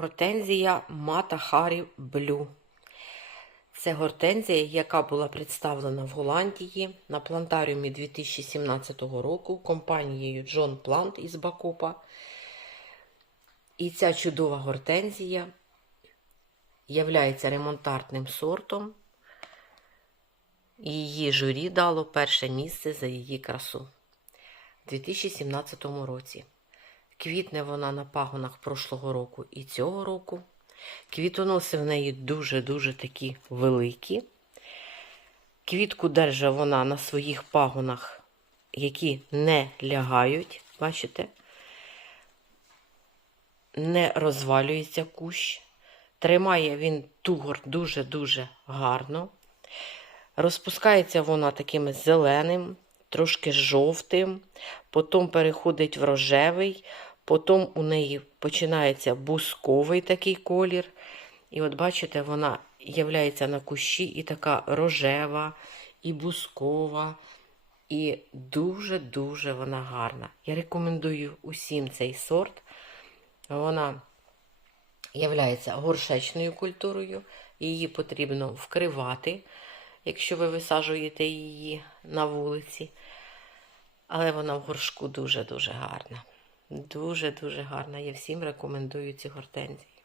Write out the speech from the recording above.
Гортензія Матахарі Блю. Це гортензія, яка була представлена в Голландії на плантаріумі 2017 року компанією Джон Плант із Бакупа. І ця чудова гортензія являється ремонтартним сортом. Її журі дало перше місце за її красу у 2017 році. Квітне вона на пагонах прошлого року і цього року. Квітоноси в неї дуже-дуже такі великі. Квітку держа вона на своїх пагонах, які не лягають, бачите? Не розвалюється кущ. Тримає він тугор дуже-дуже гарно. Розпускається вона таким зеленим, трошки жовтим, потім переходить в рожевий, потім у неї починається бусковий такий колір. І от бачите, вона являється на кущі і така рожева, і бускова, і дуже-дуже вона гарна. Я рекомендую усім цей сорт. Вона являється горшечною культурою, її потрібно вкривати, якщо ви висаджуєте її на вулиці. Але вона в горшку дуже-дуже гарна. Дуже-дуже гарна. Я всім рекомендую ці гортензії.